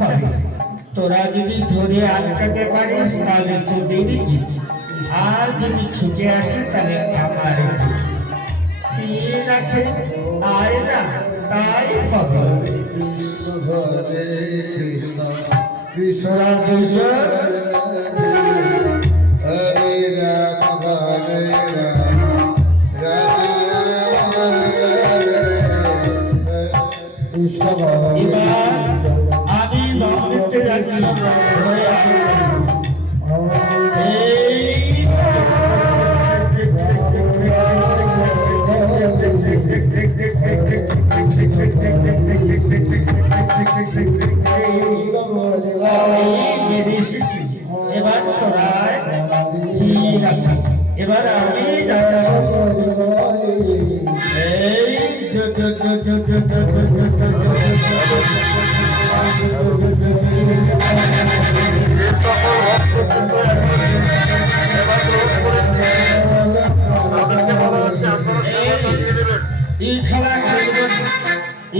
হবে। তোরা যদি ধরে আটকাতে পারিস তাহলে তোদের জিত, আর যদি ছুটে আসে তাহলে আমার জিত। ঠিক আছে, আয় না, তাই হবে। কৃষ্ণ কৃষ্ণ দুজন হরে রাম হরে রাম রাম রাম কৃষ্ণ এবার আমি দম দিতে যাচ্ছি। এবার তোরা ঠিক আছে, এবার আমি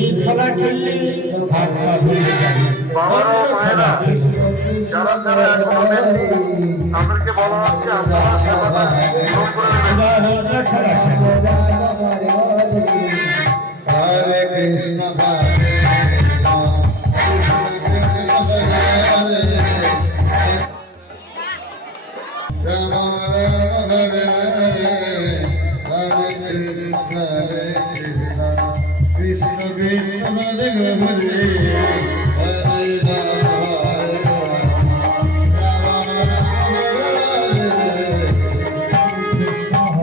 এই খেলা খেললে বাবারা ও মায়েরা যারা যারা এখনো নেননি তাদেরকে বলা হচ্ছে আপনারা সেবাটা গ্রহণ করে নেবেন। হরে কৃষ্ণ হরে রাম কৃষ্ণ হরে হরে রাম রাম হরে হরে হরে কৃষ্ণ হরে কৃষ্ণ কৃষ্ণ হরে হরে হরে রাম হরে রাম রাম হরে হরে কৃষ্ণ হরে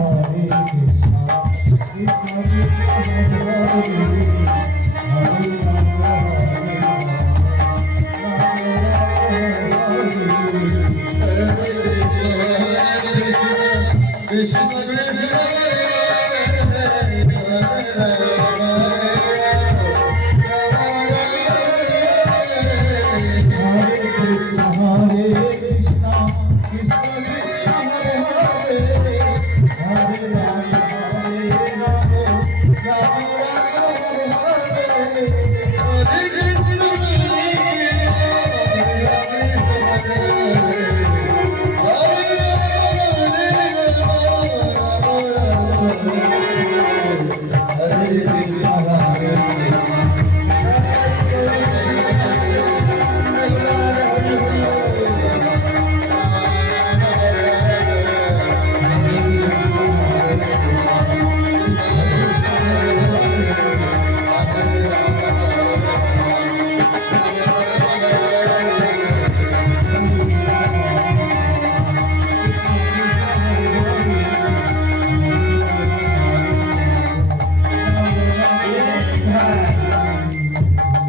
কৃষ্ণ কৃষ্ণ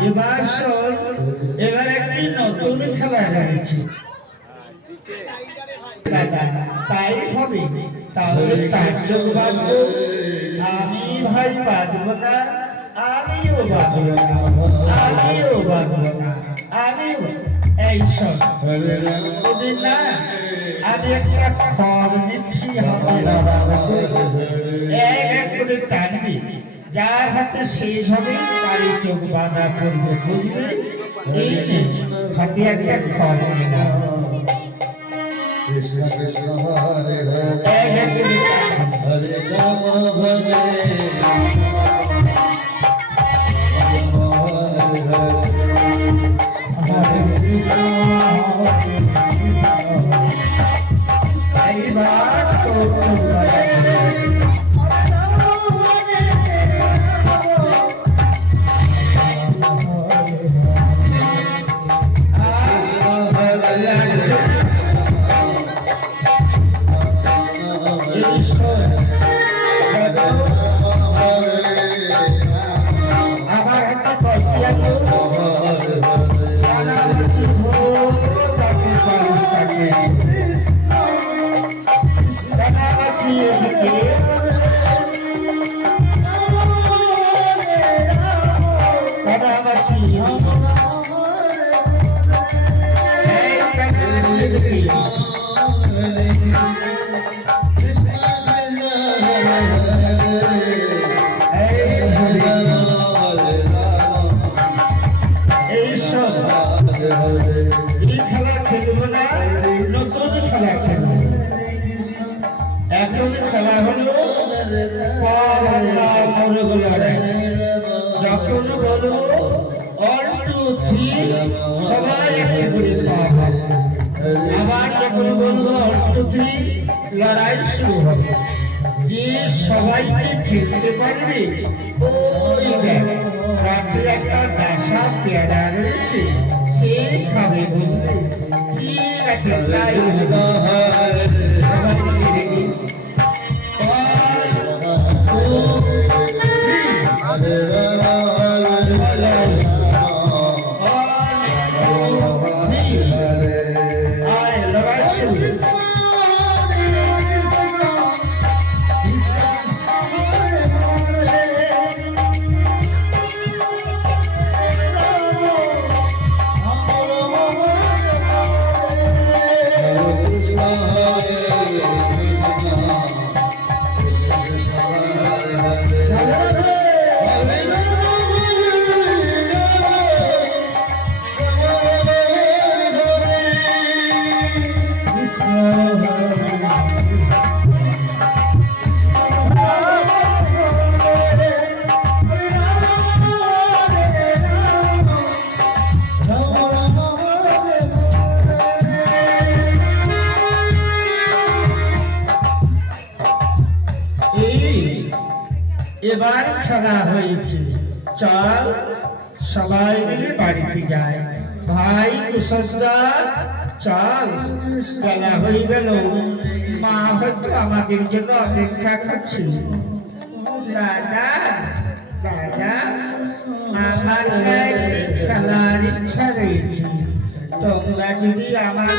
এবার শোন, এবার একটি নতুন খেলা রয়েছে। তাই হবে, তাহলে তার চোখ বাঁধবো, আমি ভাই বাঁধবো না, আমিও বাঁধবো না, আমিও বাঁধবো না, আমিও। এই শোন, ওদের না আমি একটা খড় নিচ্ছি, হবে এক এক করে টানবি, যার হাতে শেষ হবে তারই চোখ বাঁধা করবে, বুঝবে? এই হাতে একটা খড় নিলাম, কৃষ্ণ কৃষ্ণ হরে হরে এক এক করে টানবি। হরে রাম হরে এইবার তো আবার একটা কষ্টিয়া পর আল্লাহ মরগুলো যখন বলবো 1 2 3 সবাই একটু করে পা ভাসবে। আবার যখন বলবো 1 2 3 লড়াই শুরু হবে। যে সবাইকে ফেলতে পারবে ওই দেখ কাছে একটা দাসা পেয়ারা রয়েছে সে খাবে বুঝলে। ঠিক আছে তাই সবাইকে রেডি 1 2 3 এবার খেলা হয়েছে, চল সবাই মিলে বাড়িতে যায়। ভাই কুসুমদা চল, বেলা হয়ে গেল, মা হয়তো আমাদের জন্য অপেক্ষা করছে। দাদা দাদা আমার খেলার ইচ্ছা রয়েছে, তোমরা যদি আমার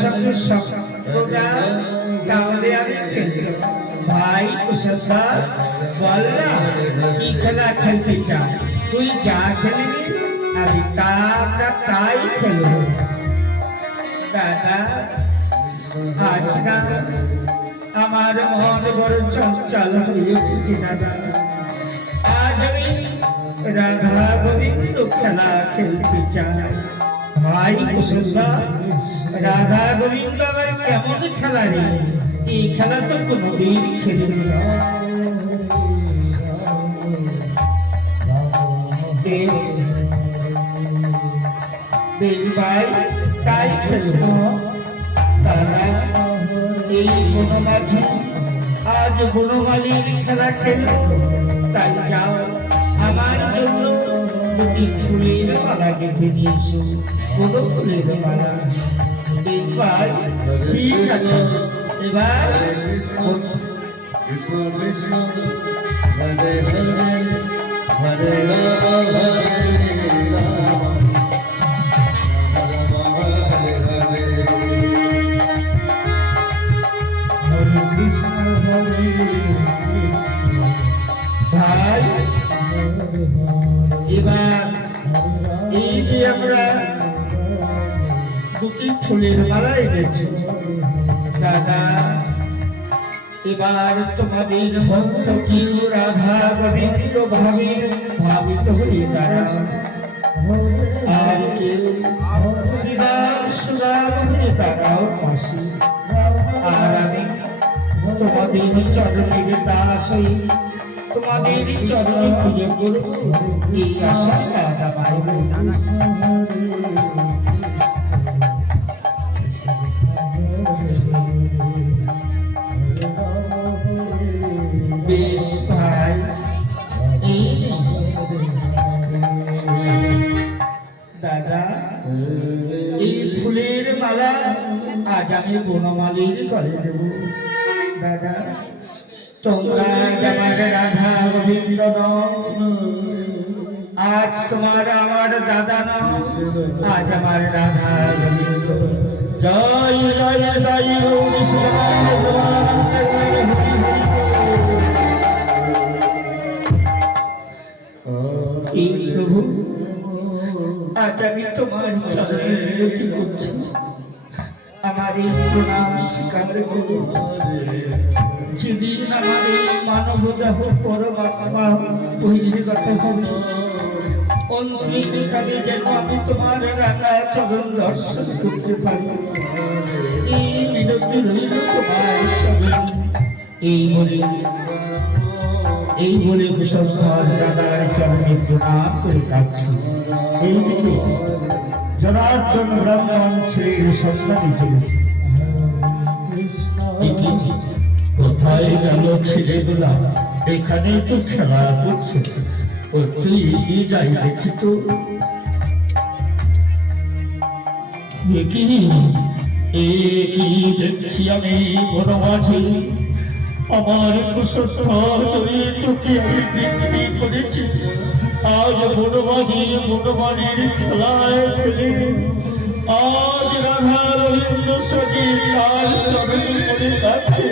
সঙ্গে সঙ্গ দাও তাহলে আমি খেলব। ভাই কুসুমদা বল না কি খেলা খেলতে চাই, তুই যা খেলবি আমি তাই খেলব। দাদা আজ না আমার মন বড় চঞ্চল হয়ে উঠেছে দাদা, আজ আমি রাধা গোবিন্দ খেলা খেলতে চাই। ভাই কুসুমদা রাধা গোবিন্দ আবার কেমন খেলা রে, এই খেলা তো কোনোদিন খেলি না। বেশ ভাই তাই খেলব। তারা এই বনমাঝি আজ বনমালীর খেলা খেলব, তাই যাও আমার জন্য দুটি ফুলের মালা গেঁথে দিয়েছো, কোনো ফুলের মালা। বেশ ভাই ঠিক আছে, এবার কৃষ্ণ কৃষ্ণ হরে হরে হরে রাম হরে রাম রাম হরে হরে হরে কৃষ্ণ হরে ভাই এবার এই যে আমরা দুটি ফুলের মালা এনেছি দাদা, এবার তোমাদের ভক্ত কি রাধা গোবিন্দ ভাবিত হয়ে দাঁড়াও, আর কেউ শ্রীরাম সুরাম হয়ে দাঁড়াও পাশে। আর আমি তোমাদের চরণের দাস হই, তোমাদের চরণে পুজো করব, এই আশা দাদা বেশ ভাই। দাদা এই ফুলের মালা আজ আমি বনমালীর গলে দেব। দাদা তোমরা আমার রাধা গোবিন্দ নও, আজ তোমার আমার দাদা নও, আজ আমার রাধা গোবিন্দ। জয় জয় জয় এই প্রভু, আজ আমি তোমার চরণে বিনতি করছি, আমার এই প্রণাম স্বীকার করুন। যেদিন আমার এই মানব দেহ পরমাত্মা বহির্গত হবে, অন্তিমকালে যেন আমি তোমার রাঙা চরণ দর্শন করতে পারি, এই বিনতি আরতি রইল তোমার চরণে। এই বলে কুসংস্কার দাদার চরণে প্রণাম করে কাঁদছে। এইদিকে জনার্দন ব্রাহ্মণ ছেলের সন্ধানে চলেছে। কোথায় গেল ছেলেগুলা? এখানে তো খেলা করছে। ও তুই এগিয়ে যাই দেখি তো। কি দেখছি আমি বনমাঝে, আমার কুসংস্কারে তোকে আমি বিক্রি করেছি। আজ বনমাঝে বনমানের খেলায় খেলে আজ রাধা রবীন্দ্র সঙ্গে কাল চরণ করে যাচ্ছে।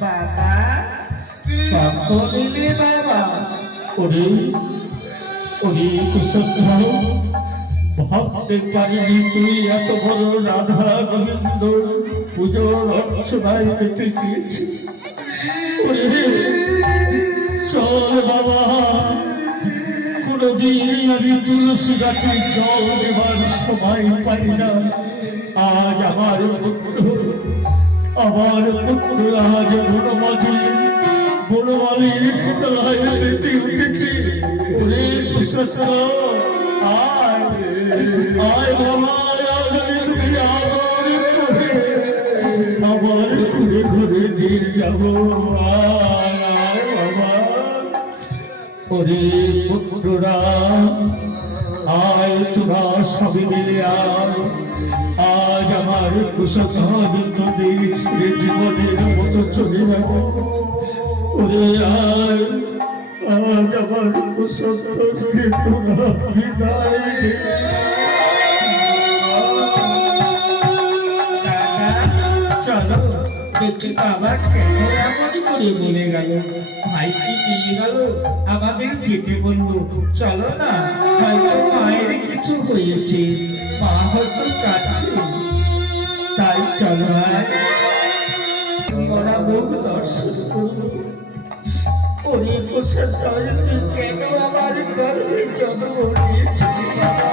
বাবা বলিলে বাবা, ওরে ওরে কুসংস্কার, ভাবতে পারিনি তুই এত বড় রাধা গোবিন্দ পুজোর অর্চনায় পেতে গিয়েছিস। চল বাবা, কোনদিন আমি তুলসী গাছে জল দেবার সময় পাই না। আজ আমার পুত্র আজ বনমাঝে বনমালীর খেলায় পেতে উঠেছে। ওরে কুসংস্কার, আয় আয় বাবা, আবার ঘুরে ঘুরে দিয়ে যাব। আয় বাবা, ওরে পুত্ররা, আয় তোরা সবে মিলে আয়। আজ আমার কুসংস্কার তোদের ছেড়ে জীবনের মতো চলে যাব। ওরে আয়, আজ আমার কুসংস্কারকে তোরা বিদায় দে। চলো দেখি বাবা কেন এমন করে বলে গেল। ভাইকে নিয়ে গেল, আমাদের যেতে বললো। চলো না, হয়তো মায়ের কিছু হয়েছে, মা হয়তো কাছে। তাই চলো, ওরা মুখ দর্শন করলো। ওরে কুসংস্কার, তুই কেন আমার গর্ভে জন্ম নিয়েছিস বাবা?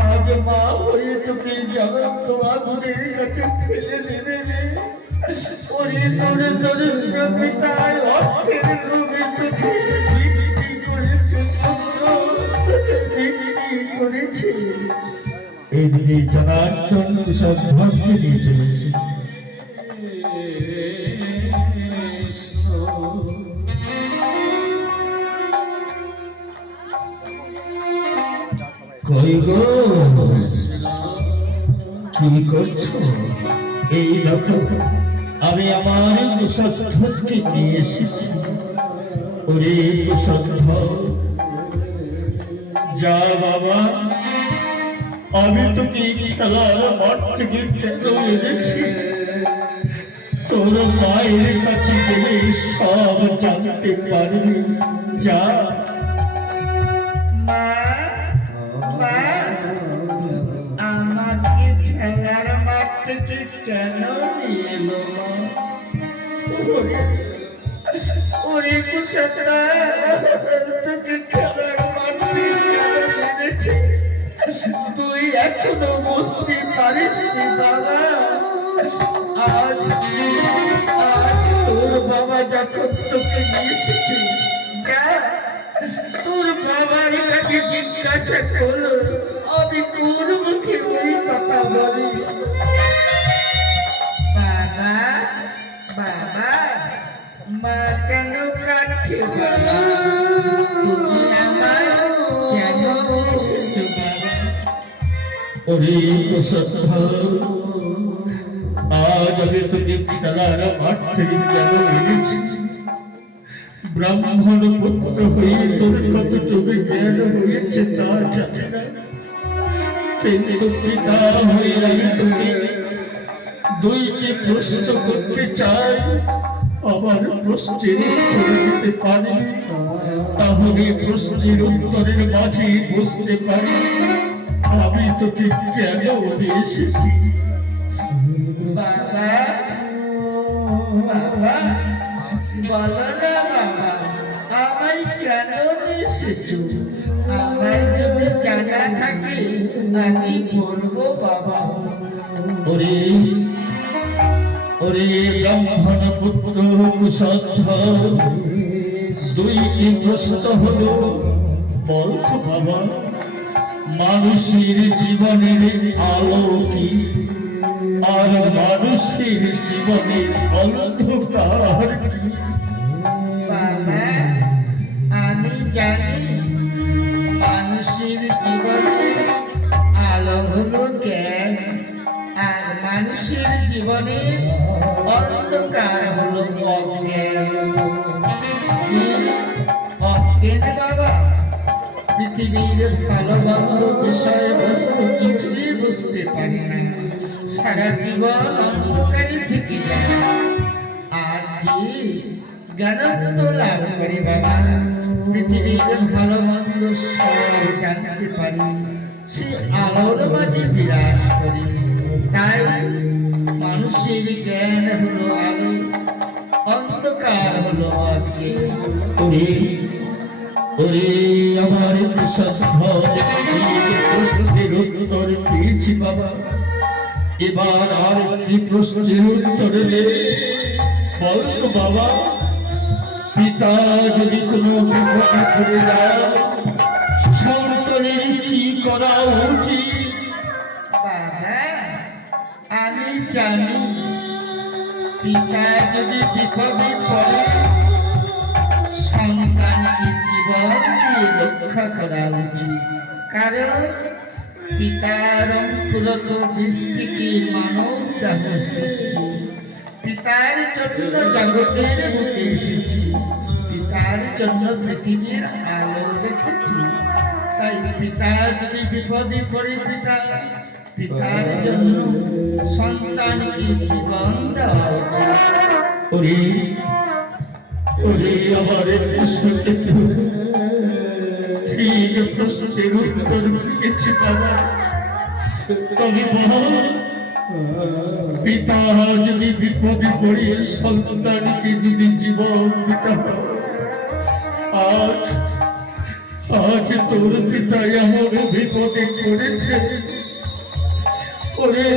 আজ মা হয়ে তোকে জ্বলন্ত আগুনের কাছে ফেলে দেবে রে। ওরে তোরে দরিদ্র পিতায় অর্থের লোভে তোকে বিক্রি করেছে, বিক্রি করেছে। এইদিকে জনার্দন কুসংস্কারকে নিয়ে চলেছে। কই গো, কি করছো? এই দেখো, আমি আমার কুসংস্কারকে নিয়ে এসেছি। ওরে কুসংস্কার, যা বাবা, আমি তোকে খেলার মাঠ থেকে কেন এনেছি? তোর মায়ের কাছে গেলে সব জানতে পারবি। যা আমাকে খেলার মাঠ থেকে কেন নিয়ে এলো? ওরে কুসংস্কার, তোকে খেলার মাঠ থেকে কেন এনেছে? তুই এখনো বুঝতে পারিস নি বাবা। আজ তোর বাবা যখন তোকে নিয়ে এসেছে, যা তোর বাবার কাছে জিজ্ঞাসা করো, আমি তোর মুখে ওই কথা বলি। বাবা বাবা, মা কেন কাঁদছে বাবা? তুমি আমার কেন এসেছো বাবা? ওরে কুসংস্কার, আজ আমি তোকে খেলার মাঠ থেকে কেন এনেছি? ব্রাহ্মণ পুত্র হয়ে তোর কতটুকু জ্ঞান হয়েছে তা জানি না, কিন্তু পিতা হয়ে আমি তোকে দুইটি প্রশ্ন করতে চাই। আমার প্রশ্নের উত্তর দিতে পারি, তাহলে প্রশ্নের উত্তরের মাঝে বুঝতে পারি আমি তোকে কেন এসেছি। বাবা বাবা, বলো না বাবা, আমায় কেন নিয়ে এসেছো? আমার যদি জানা থাকে আমি বলবো বাবা। ওরে ওরে ব্রাহ্মণ পুত্র কুশধ্ব দুইটি প্রশ্ন হলো বলতো বাবা, মানুষের জীবনের আলো কি আর মানুষের জীবনের অন্ধকার কি? বাবা আমি জানি মানুষের জীবনে আলো হলো জ্ঞান, আর মানুষের জীবনে অন্ধকার হলো অজ্ঞান। কি অজ্ঞান বাবা? পৃথিবীর ভালো মন্দ বিষয় বস্তু কিছুই বুঝতে পারে না, সারা জীবন অন্ধকারে থেকে যায়। আর যে জ্ঞানানন্দ লাভ করে বাবা, পৃথিবীর ভালো মন্দ সব জানতে পারে, সে আলোর মাঝে বিরাজ করে। তাই মানুষের জ্ঞান হলো আলো, অন্ধকার হলো অজ্ঞান। ওরে ওরে আমার কুশধ্ব প্রশ্নের উত্তর পেয়েছি বাবা, এবার আর কি প্রশ্নের উত্তর নেই বলতো বাবা? পিতা যদি কোনো বিপদে পড়ে যায় সন্তানের কি করা উচিত? বাবা আমি জানি পিতা যদি বিপদে পড়ে সন্তানকে জীবন দিয়ে রক্ষা করা উচিত। কারণ পিতার অঙ্কুরত বীজ থেকে মানব দেহ সৃষ্টি, পিতার জন্য জগতের বুকে এসেছি, পিতার জন্য পৃথিবীর আলো রেখেছি। তাই পিতা যদি বিপদে পড়ে পিতার জন্য সন্তানকে জীবন দেওয়া উচিত। ওরে ওরে আমার প্রশ্নকে ঠিক প্রশ্নের উত্তর পেয়েছি বাবা, তবে বল পিতা যদি বিপদে পড়ে সন্তানকে যদি জীবন দিতে হয়, আজ আজ তোর পিতা এমন বিপদে পড়েছে ওরে,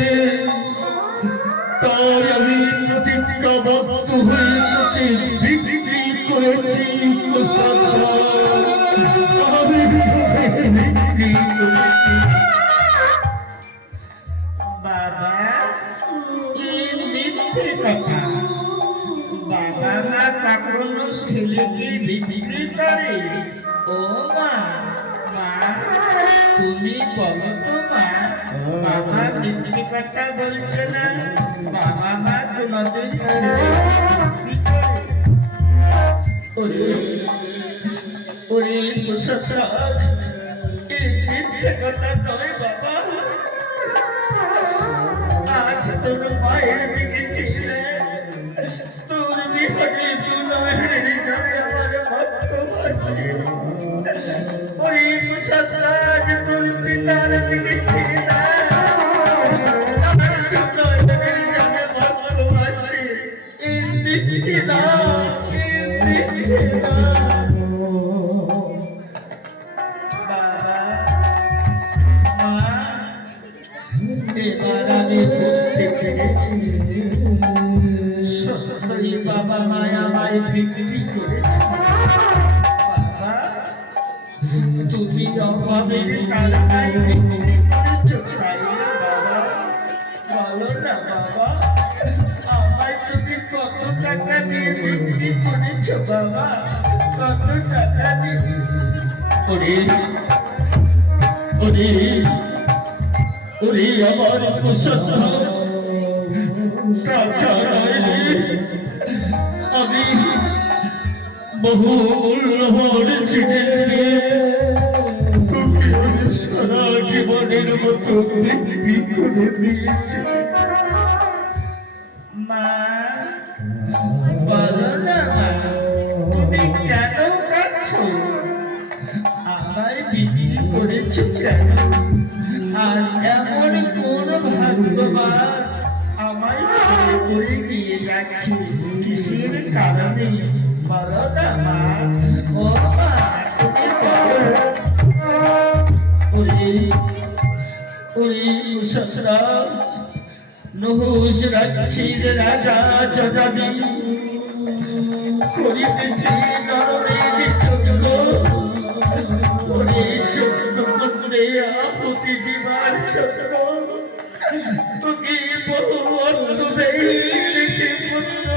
তাই আমি প্রতিজ্ঞাবদ্ধ হয়ে তোকে বিক্রি করেছি কুশধ্ব, আমি তোকে বিক্রি করেছি। বাবা এই মিথ্যে কথা। বাবা মা কখনো ছেলেকে বিক্রি করে? ও মা, মা তুমি বলো তো মা, বাবা মিথ্যে কথা বলছে না? বাবা মা কোনদিন ছেলেকে বিক্রি করে? ওরে ওরে কুশধ্ব, এই মিথ্যে কথা নয় বাবা। আজ তোর মায়ের দিকে ছিলে, তোর বিপদে দুলহের জলে আমার ভক্ত ভাসছে। ওরে কুশধ্ব, আজ তোর পিতার দিকে ছিলে, আমার দুলহের জলে ভক্ত ভাসছে। এই মিথ্যে না, এই মিথ্যে না। বাবা মা এবার আমি বুঝতে পেরেছি সত্যই বাবা মা আমায় বিক্রি করেছে। বাবা তুমি অভাবের কারণে বিক্রি করেছো তাই না বাবা? বলো না বাবা, আমায় তুমি কত টাকা দিয়ে বিক্রি করেছো বাবা? কত টাকা দিয়ে? ওরে ওরে ওরে আমার কুশধ্ব, টাকা নয় রে, আমি বহু মূল্যবান ছিটে তোকে আমি সারা জীবনের মতো বিক্রি করে দিয়েছি। মা বলো না মা, তুমি কেন কাঁদছো? আমায় বিক্রি করেছো কেন? আর এমন কোন ভাগ্যবান আমায় করে নিয়ে যাচ্ছে কিসের কারণে? বলো না মা, ও মা তুমি বলো। ওরে ওরে কুশসরা নহুষ রাজ্যের রাজা যজাদি করিতেছে নরমের যজ্ঞ। ওরে যজ্ঞ কুণ্ডে আহুতি দিবার জন্য তোকে বহু অর্থ ব্যয় পুত্র।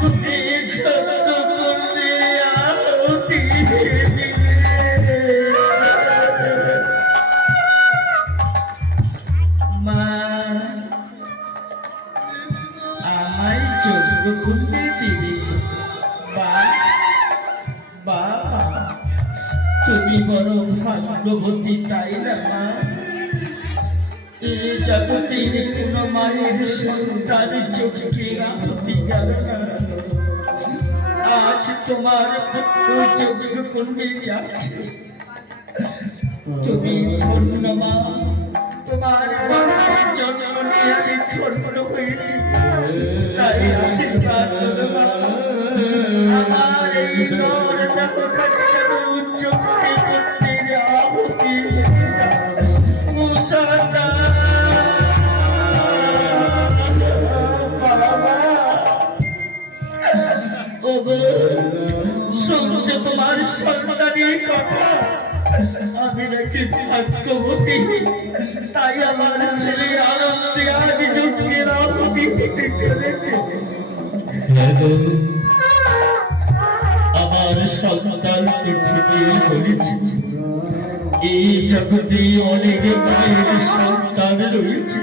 তোকে যজ্ঞ কুণ্ডে আহুতি দিলে মা আমায় যজ্ঞ কুণ্ডে দিবে। বাবা তুমি বড় ভাগ্যবতী তাই না মা? এই জগতের কোন মায়ের সন্তান চোখকে আহুতি গেল না। আজ তোমার পুত্র যজ্ঞ কুণ্ডে যাচ্ছে। তুমি ধন্য মা, তোমার জন্ম নিয়ে আমি ধন্য হয়েছি। তাই আশীর্বাদ করো মা, আমার এই নর দেহখানি যেন যজ্ঞ কুণ্ডে আহুতি হয়ে যায়। মুসলমান বাবা, ওগো সূর্য তোমার সন্তানের কথা। আমি নাকি ভাগ্যবতী, তাই আমার ছেলে আনন্দে আজ যজ্ঞের আহুতি দিতে চলেছে। আমার সন্তান পৃথিবী বলেছে এই জগতে অনেক মায়ের সন্তান রয়েছে।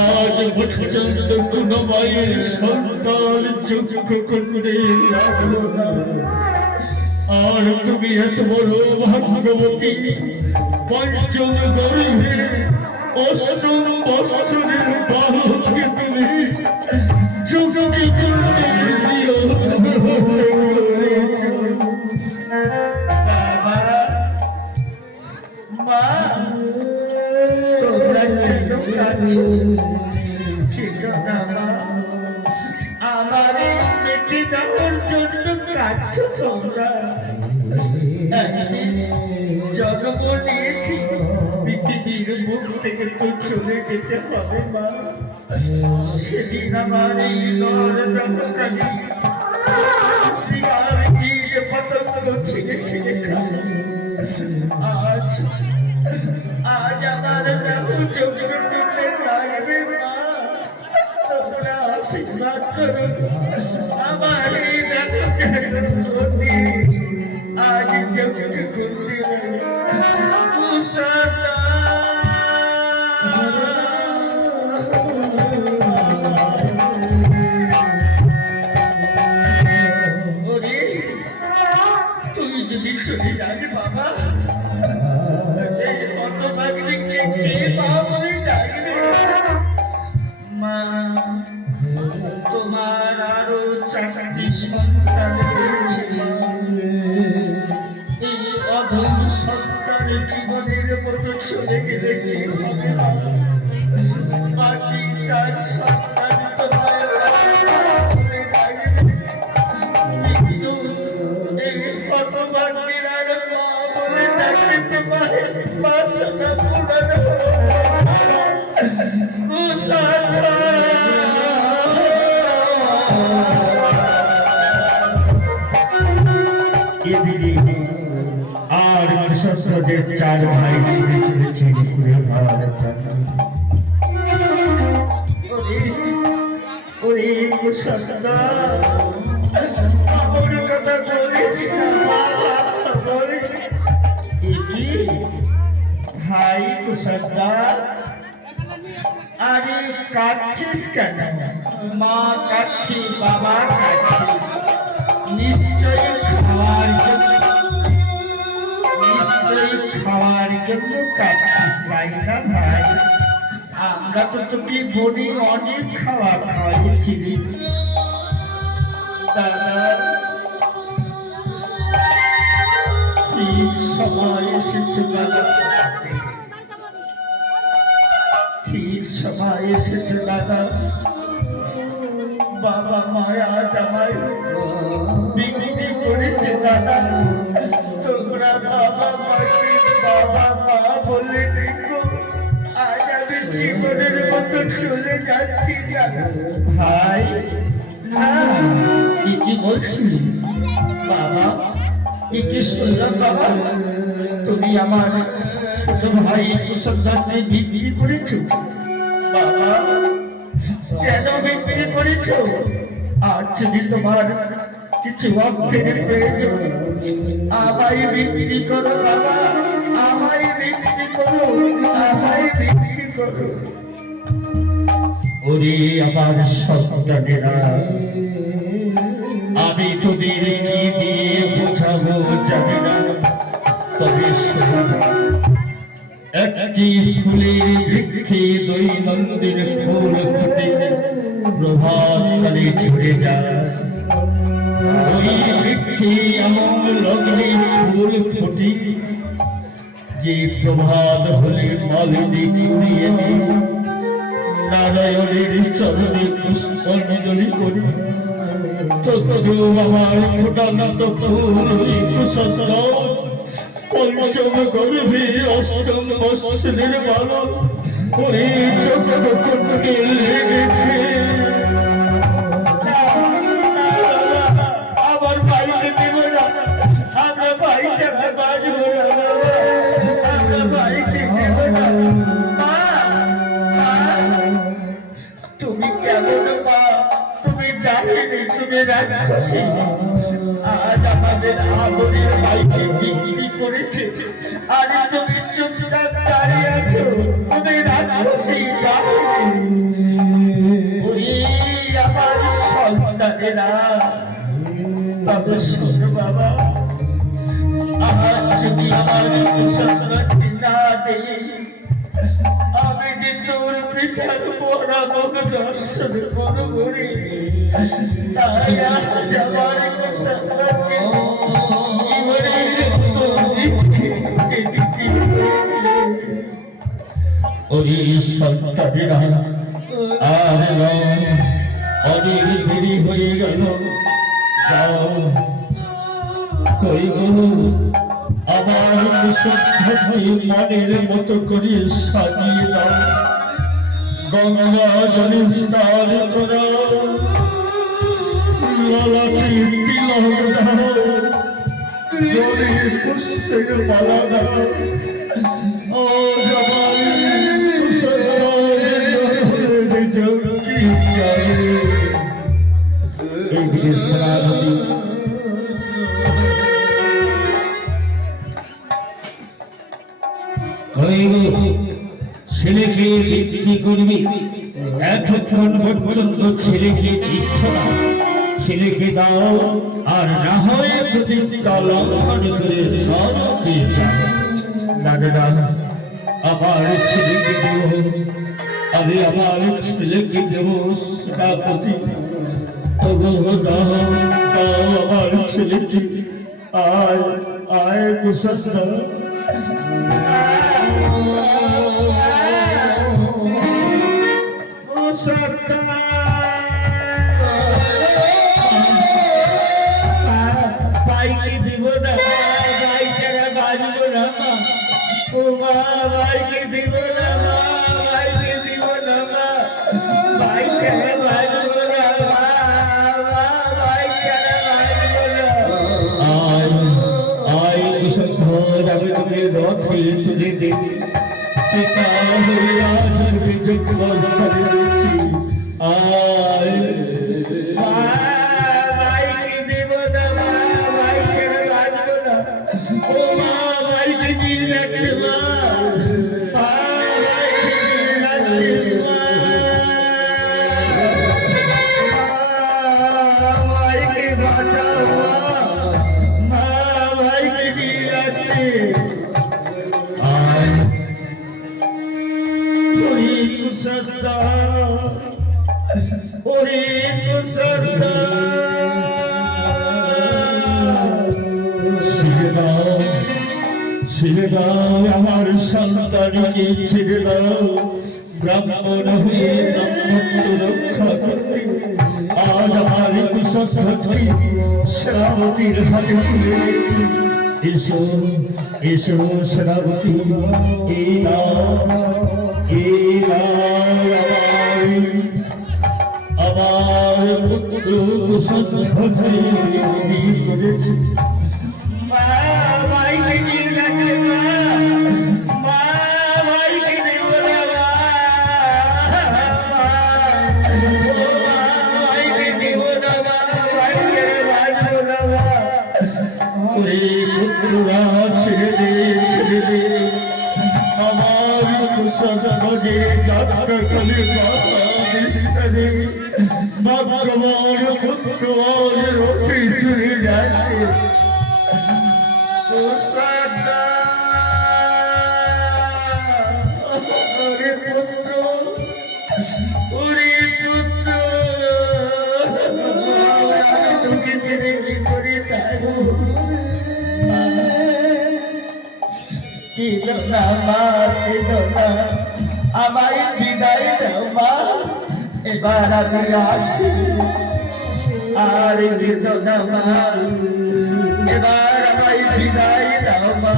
আজ পর্যন্ত কোন মায়ের সন্তান যজ্ঞ কুণ্ডে লাগলো না। আর তুমি এত বড় ভাগ্যবতী, পঞ্চম গর্ভে অষ্টম বৎসরের বালককে তুমি যজ্ঞ কুণ্ডে বাবা মা, তোমরা কেন কাঁদছো? কেঁদো না মা, আমার এই মেটে দেওয়ার জন্য কাঁদছো তোমরা? একদিন জন্ম নিয়েছি, পৃথিবীর মুখ থেকে তো চলে যেতে হবে মা। সেদিন আমার এই নর দেহখানি শিয়াল কীট পতঙ্গ ছিঁড়ে ছিঁড়ে খায়। আজ আমার দেহ যজ্ঞ কুণ্ডে লাগবে মা। তোমরা আশীর্বাদ করো, আমার এই দেহকে আজ যজ্ঞ কুণ্ডে তুই যদি চলে যাস বাবা, এই হতভাগীকে কে মা বলে ডাকবে? মা, তোমার আরো 4টি সন্তান রয়েছে। এই অধম সন্তান জীবনের মতো চলে গেলে কি হবে? বাকি 4 সন্তান তোমার বলে ডাকবে। কিন্তু এই হতভাগীর আর মা বলে ডাকতে তোমার বাসনা পূরণ হবে। আর কৃষকদের 4 ভাই ছিঁড়ে ছিঁড়ে ছিঁড়ে করে ভাড়া ওরে কুসংস্কার, আমার কথা বলিস না বাবা, বলিস। কি ভাই কুসংস্কার? আরে কাঁদছিস কেন? মা কাঁদছি, বাবা কাঁদছি, নিশ্চয়ই খাওয়ার জন্য কাঁদছিস তাই না ভাই? আমরা তো তোকে বলি অনেক খাওয়া খাওয়াইছি দাদা। ঠিক সময় এসেছে দাদা, ঠিক সময় এসেছে দাদা। বাবা মারা আমায় বিক্রি করেছে দাদা। তোমরা বাবা মাকে বাবা মা বলে দেখো, আজ আমি জীবনের মতো চলে যাচ্ছি দাদা। ভাই না, কি বলছিস বাবা? কি শুনলাম বাবা? তুমি আমার ছোট ভাই কুসুমদাসকে বিক্রি করেছো? বাবা কেন বিক্রি করেছো? আর যদি তোমার কিছু অর্থের প্রয়োজন, আমায় বিক্রি করো বাবা, আমায় বিক্রি করো, আমায় বিক্রি করো। ওরে আমার সন্তানেরা, আমি তোদের কি দিয়ে বোঝাবো জানি না, তবে একটি ফুলের বৃক্ষে দৈনন্দিন ফুল ফুটে প্রভাতকালে ঝরে যায়। ওই বৃক্ষে এমন লগ্নে ফুল ফুটে যে প্রভাত হলে মালিনী কুড়িয়ে নিয়ে নারায়ণের চরণে পুষ্পাঞ্জলি করি। তবু আমার ফোটানত ফুল কুসুমদাস পঞ্চম গর্ভে অষ্টম বৎসরের বালক ওই চোখ চোখে লেগেছে। আমার ভাইকে দেব না, আমরা ভাই ছাড়া বাঁচব না, আমরা ভাইকে দেব না। মা, তুমি কেমন মা? তুমি ডাকিনি, তুমি রাক্ষসী। আজ আমাদের আদরের ভাইকে বিক্রি করেছে, আর তুমি চুপচাপ দাঁড়িয়ে আছো। তুমি রাক্ষসী ডাকিনি। ওরে আমার সন্তানেরা, তবে শোনো বাবা, আমার যদি আমার কুসুমদাসকে না দেই, আমি যে তোর পিতার পরামক দর্শন করব রে। তাই আজ আমার কুসুমদাসকে জীবনের ওরে সন্তানেরা, আর অনেক দেরি হয়ে গেল। যাও, কই গো আমার কুসুমদাসকে মনের মতো করে সাজিয়ে দাও, গঙ্গা জলে স্নান করাও, ললাটে তিলক দাও, জলে পুষ্পের মালা দাও। ও জবাই কুসুমদাসের জগতি চাই এই সারাদি। ছেলেকে বিক্রি করবি, এতক্ষণ পর্যন্ত ছেলেকে দিচ্ছ না। ছেলেকে দাও, আর না হয় প্রতিজ্ঞা লঙ্ঘন করে নরকে যাও। দাদারা, আমার ছেলেকে দেব, আমি আমার ছেলেকে দেব সেনাপতি। তবু দাও, দাও আমার ছেলেকে। আয় আয় কুসুমদাস, ভাইকে দিব না, ভাই ছাড়া বাঁচব না। ও মা, ভাইকে দিব না, ভাইকে দিব না, ভাই ছাড়া বাঁচব না, ভাই ছাড়া বাঁচব না। আয় আয় কুসুমদাস, আমি তোকে রথে তুলে দেব। পিতা হইয়া সর্বযোগ বস্ত্র দিচ্ছি। আয় ভাইকে দেব না, ভাই ছেড়ে বাঁচব না। ও মা, ভাইকে দিয়ে যাচ্ছে মা, ভাইকে দিয়ে যাচ্ছে মা, ভাইকে বাঁচাও মা, ভাইকে দিয়ে যাচ্ছে। আয় ওরে কুসুমদাস, ওরে কুসুমদাস, ছেড়ে দাও, ছেড়ে দাও আমার সন্তানকে, ছেড়ে দাও। ব্রাহ্মণ হয়ে ব্রাহ্মণ রক্ষা করবে। আজ আমার কুশধ্বজি শ্রাবতীর হাতে তুলে দিচ্ছি। এসো এসো শ্রাবতী, এই নাও আমার পুত্র কুশধ্বজি করেছে। মা ভাইকে নিয়ে গেছে, মা ভাইকে নিয়ে বলে ভাইকে নিয়ে বলে ভাইকে বাঁচবো না। পুত্রা ছেড়ে দে, ছেড়ে দে আমার কুশধ্বজি যাত্রা কলি বাতাবিস্তারে ভাগ্যবান পুত্র রোটি চুরি যাচ্ছে। আমায় বিদায় দাও মা, এবার আমি আসি। আর কেঁদো না মা, এবার আমায় বিদায় দাও মা।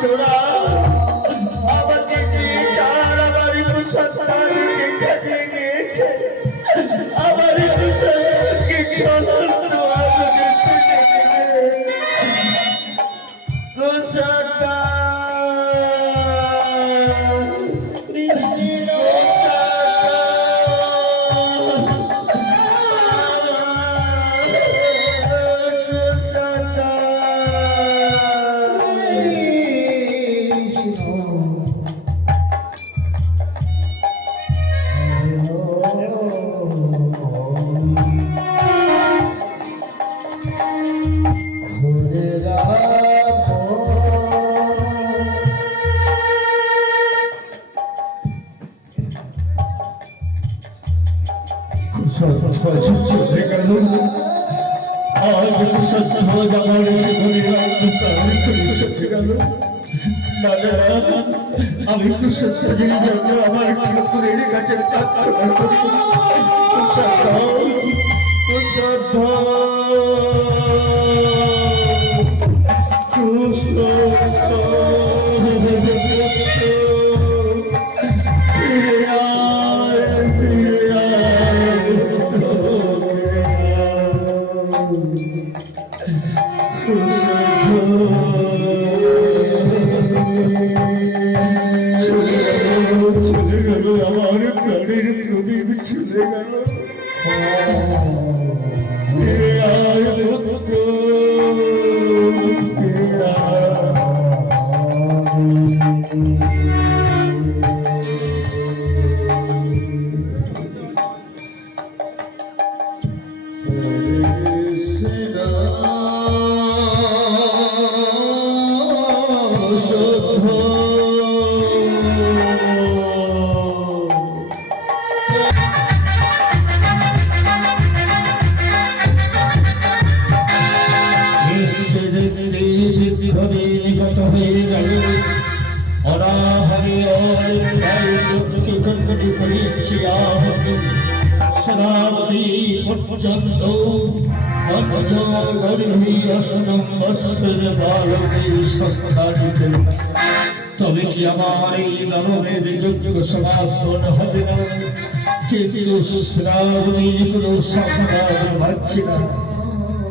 তোরা আমাকে নিয়ে চার আমার সন্তানকে কাটিয়ে নিয়েছে আমার সন্তানকে চলার চলে গেল আজ সত্য আমার চলে গেল দাদা আমি কুসত্য যিনি জন্য আমার ঠাকুরের কাছে চলে গেল আমার প্রাণের প্রদীপ চলে গেল ফিরে আয় ভক্ত ফিরে তবে কি আমার এই নরমের যজ্ঞ সমাপন হবে না? কিন্তু শ্রাবণীর কোনো সমাধান পাচ্ছি না।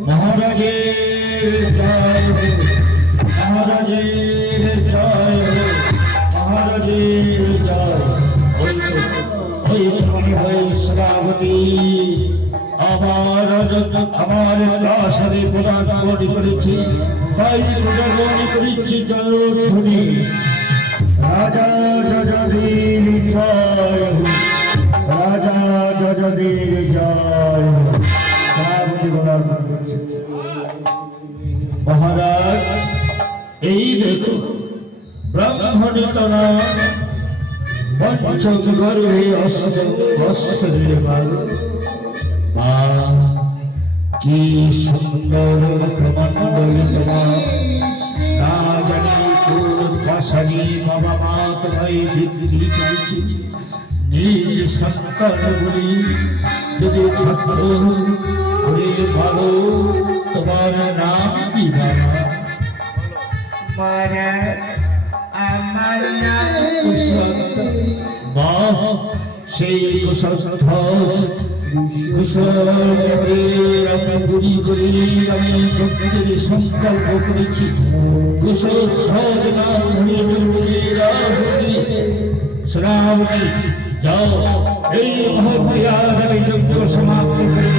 মহারাজের জয় হোক, মহারাজের জয় হোক, মহারাজের জয়। ওই মনে হয় শ্রাবণী আমার প্রাসাদে পদার্পণ করেছি, তাই পদার্পণ করেছি জলধ্বনি। রাজা যজবীর জয় হোক, রাজা যজবীর জয় হোক। শ্রাবণী পদার্পণ করছে। মহারাজ এই দেখো ব্রাহ্মণতনা পঞ্চগর্ভে অস্ত্রে বালু কি সুন্দর মুখমণ্ডলী তোমার, না জানি কোন পাশানি বাবা মা তোমায় বিক্রি করেছি। নিজ সন্তানগুলি যদি থাকত বলে ভালো, তোমার নাম কি বাবা? আমার নাম মা সেই আমি গুলি করে আমি যজ্ঞের সংকল্প করেছি। কুশধ্বজ নাম ধরে শ্রাবণী যাও, এই মহাভয়ার আমি যজ্ঞ সমাপ্ত করে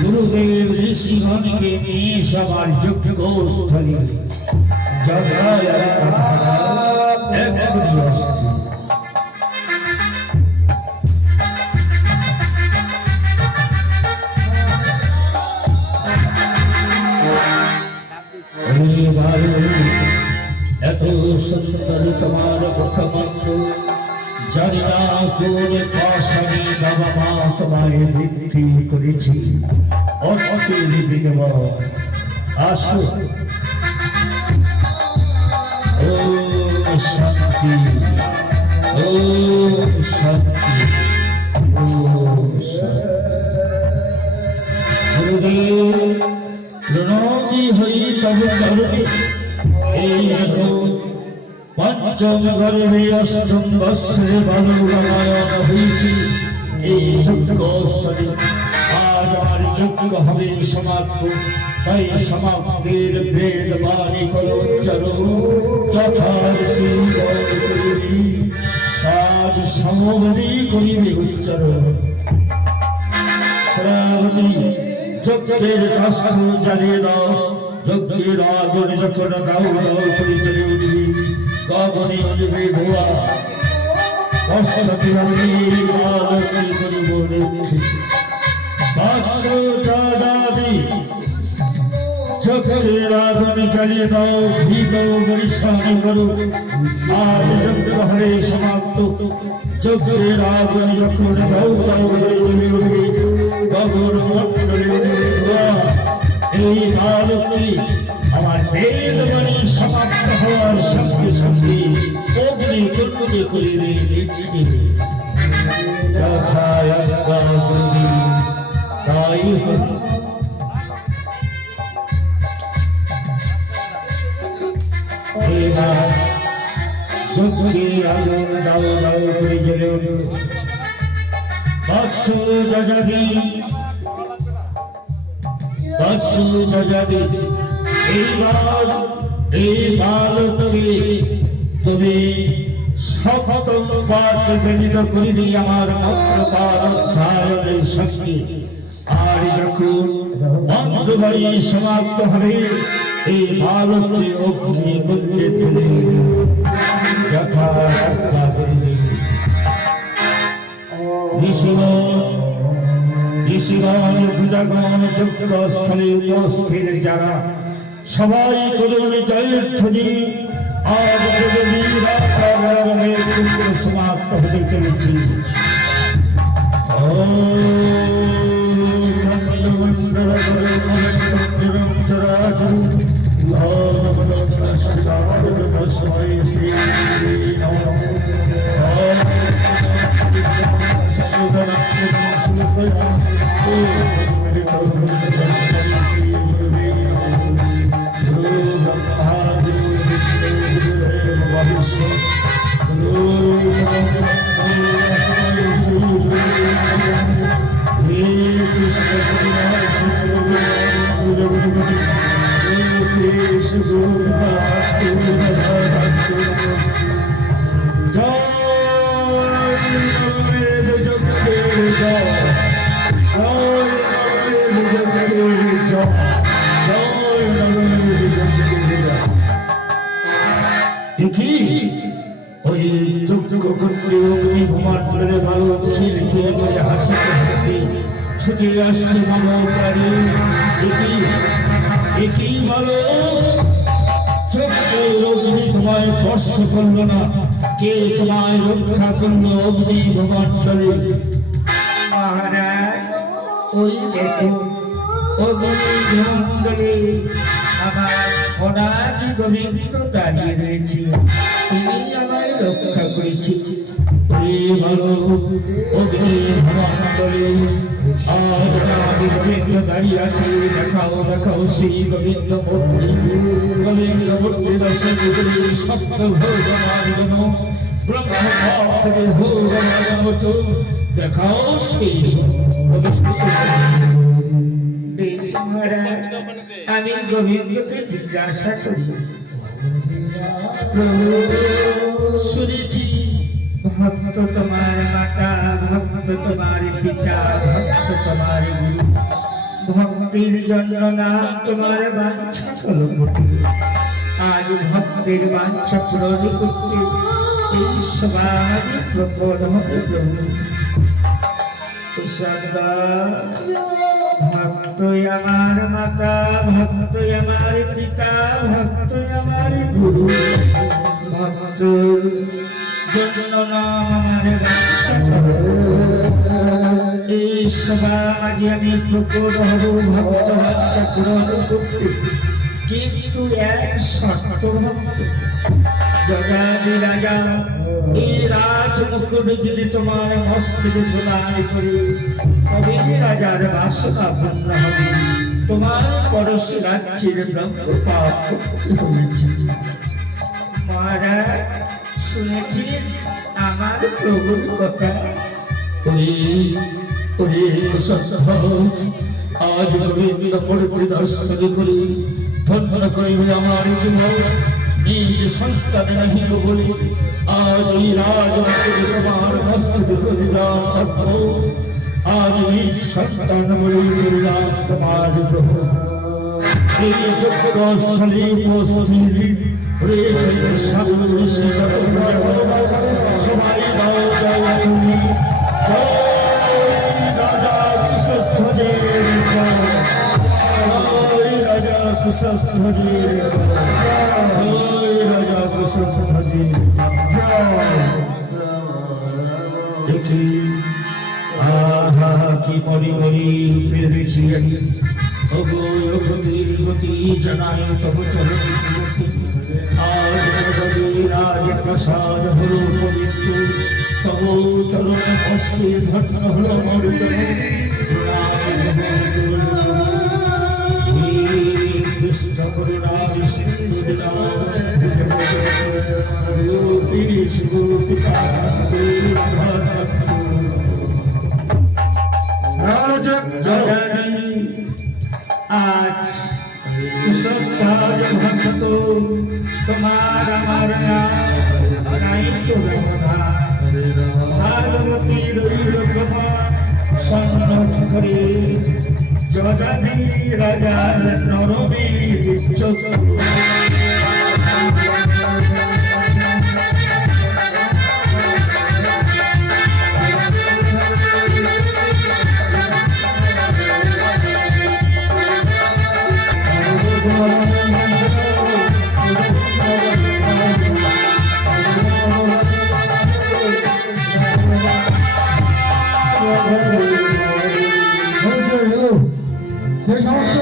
গুরুদেব ঋষিগণকে নিয়ে সবার যজ্ঞ স্থলে এত সুন্দর তোমার মুখমণ্ড, জানি না কোন পাশানি বাবা মা তোমায় বৃদ্ধি করেছি। অর্থের বিনিময় আসো, ও শান্তি, ও শান্তি, ও গুরুদেব প্রণতি হই তবে চরণে। এই দেখো পঞ্চম গর্ভে অষ্টম বৎসরে বালু রামায়ণ হয়েছে এই যজ্ঞস্থলে। আজ আমার যজ্ঞ হবে সমাপ্ত, তাই সমাপ্তির বেদ বাণী করো চলো যথার্থী করিবি, সাজ সমবধি করিবে উচ্চারণ। শ্রাবতী যজ্ঞের কাষ্ঠ জ্বালিয়ে দাও, যজ্ঞের আগুন যখন দাও দাও করে জ্বলে উঠবে, গগনে উঠবে ধোয়া, অশ্বতী আলোকে করিব রক্ষে। বাৎস দাদাদি চোখের আগুন জ্বালিয়ে দাও, ভীত পরিশ্রম করো, আজ যজ্ঞ হরে সমাপ্ত। যজ্ঞের আগুন যখন দাও দাও করে জ্বলে উঠবে, গগন মণ্ডলে উঠবে ধোয়া। এই আলোকে আমার বেদ বাণী সমাপ্ত হওয়ার সঙ্গে সঙ্গে অগ্নি কর্মকে করিবে তাই হবে। যজ্ঞের আগুন দাও দাও করে জ্বলে উঠবে, বাৎস দাদাদি এইবার এই বালককে তুমি সপ্তম পাঠ বেদিত করিবি আমার মন্ত্রপাঠ অধ্যায়নের শক্তি। আর যখন মন্ত্রবাড়ি সমাপ্ত হবে এই বালককে অগ্নি কুণ্ডে ফেলে যথাযথা করিবে। ঋষিগণ পূজাগণ যজ্ঞস্থলে উপস্থিত যারা সবাই করুন জয়ের ধ্বনি। আজ সমাপ্ত হতে চলেছি। দেখি ওই যজ্ঞ করতে অগ্নি ভূমান্ডলে ভালো খিল খিল করে হাসিতে হাসতে ছুটে আসছে মানবতারে। দেখি দেখি ভালো চোখের অগ্নি তোমায় স্পর্শ করলো না, কে তোমায় রক্ষা করলো অগ্নি ভূমান্ডলে? মহারাজ ওই দেখো অগ্নি ভূমণ্ডলে আমার অনাদি গোবিন্দ দাঁড়িয়ে রয়েছে, তুমি আমায় রক্ষা করেছি। ভালো অগ্নি ভূমান্ডলে আজ অনাদি গোবিন্দ দাঁড়িয়ে আছে, দেখাও দেখাও সেই গোবিন্দ মূর্তি। গোবিন্দ মূর্তি দর্শন করে সকল ভোগমার্গন ব্রহ্মভাবে ভোগমার্গন দেখাও সেই গোবিন্দ। বেশ মহারাজ, আমি গোবিন্দকে জিজ্ঞাসা করি, প্রভু শুনেছি ভক্ত তোমার মাতা, ভক্ত তোমার পিতা, ভক্ত তোমার গুরু, ভক্তির জন্য নাম তোমার বাঞ্ছা করো। আজ ভক্তের বাঞ্ছা পূরণ করতে এই সমাজ প্রকট হবে প্রভু। ভক্ত আমার মাতা, ভক্ত আমার পিতা, ভক্ত আমার গুরু, ভক্ত জন্য নাম আমার বাঞ্ছা করো। এই সমাজ আমি প্রকট হব ভক্ত বাঞ্ছা পূরণ করতে, কিন্তু এক শর্ত ভক্ত জগাদি রাজা এই রাজ মুকুট যদি তোমার মস্তকে প্রদান করি তবে রাজার বাসনা পূর্ণ হবে। তোমার পরশ রাজ্যের ব্রহ্ম পাপ হয়েছে মহারাজ। শুনেছি আমার প্রভুর কথা। ওরে ওরে সৎসহজ আজ গোবিন্দ পড়তে দর্শন করি ধন্য করিবে আমার জীবন নিজ সন্তান নাহি বলি আজ এই রাজমাকে তোমার মস্তক করিলাম অর্পণ। আজ নিজ সন্তান বলি করিলাম তোমার গ্রহ। এই যজ্ঞস্থলী উপস্থিতি রয়েছে সাধু সবাই দাও দাও তুমি রাজা কুশধ্বজের রাজা কুশধ্বজের রাজা কুশধ্বজের দেখি আহা কি মরি মরি রূপের বেশি অগতির গতি জানাই তব চরণ আজ রাজ প্রসাদ হল পবিত্র তব চরণ বসে ধন্য হল মর কৃষ্ণ করুণা আজ কুশধ্বজ ভক্ত তোমার আমার নাই তো ব্যবধা ভাগবতী রইল তোমার সংগ্রহ করে জগদী রাজার নরবীর হ্যালো, এই সমস্ত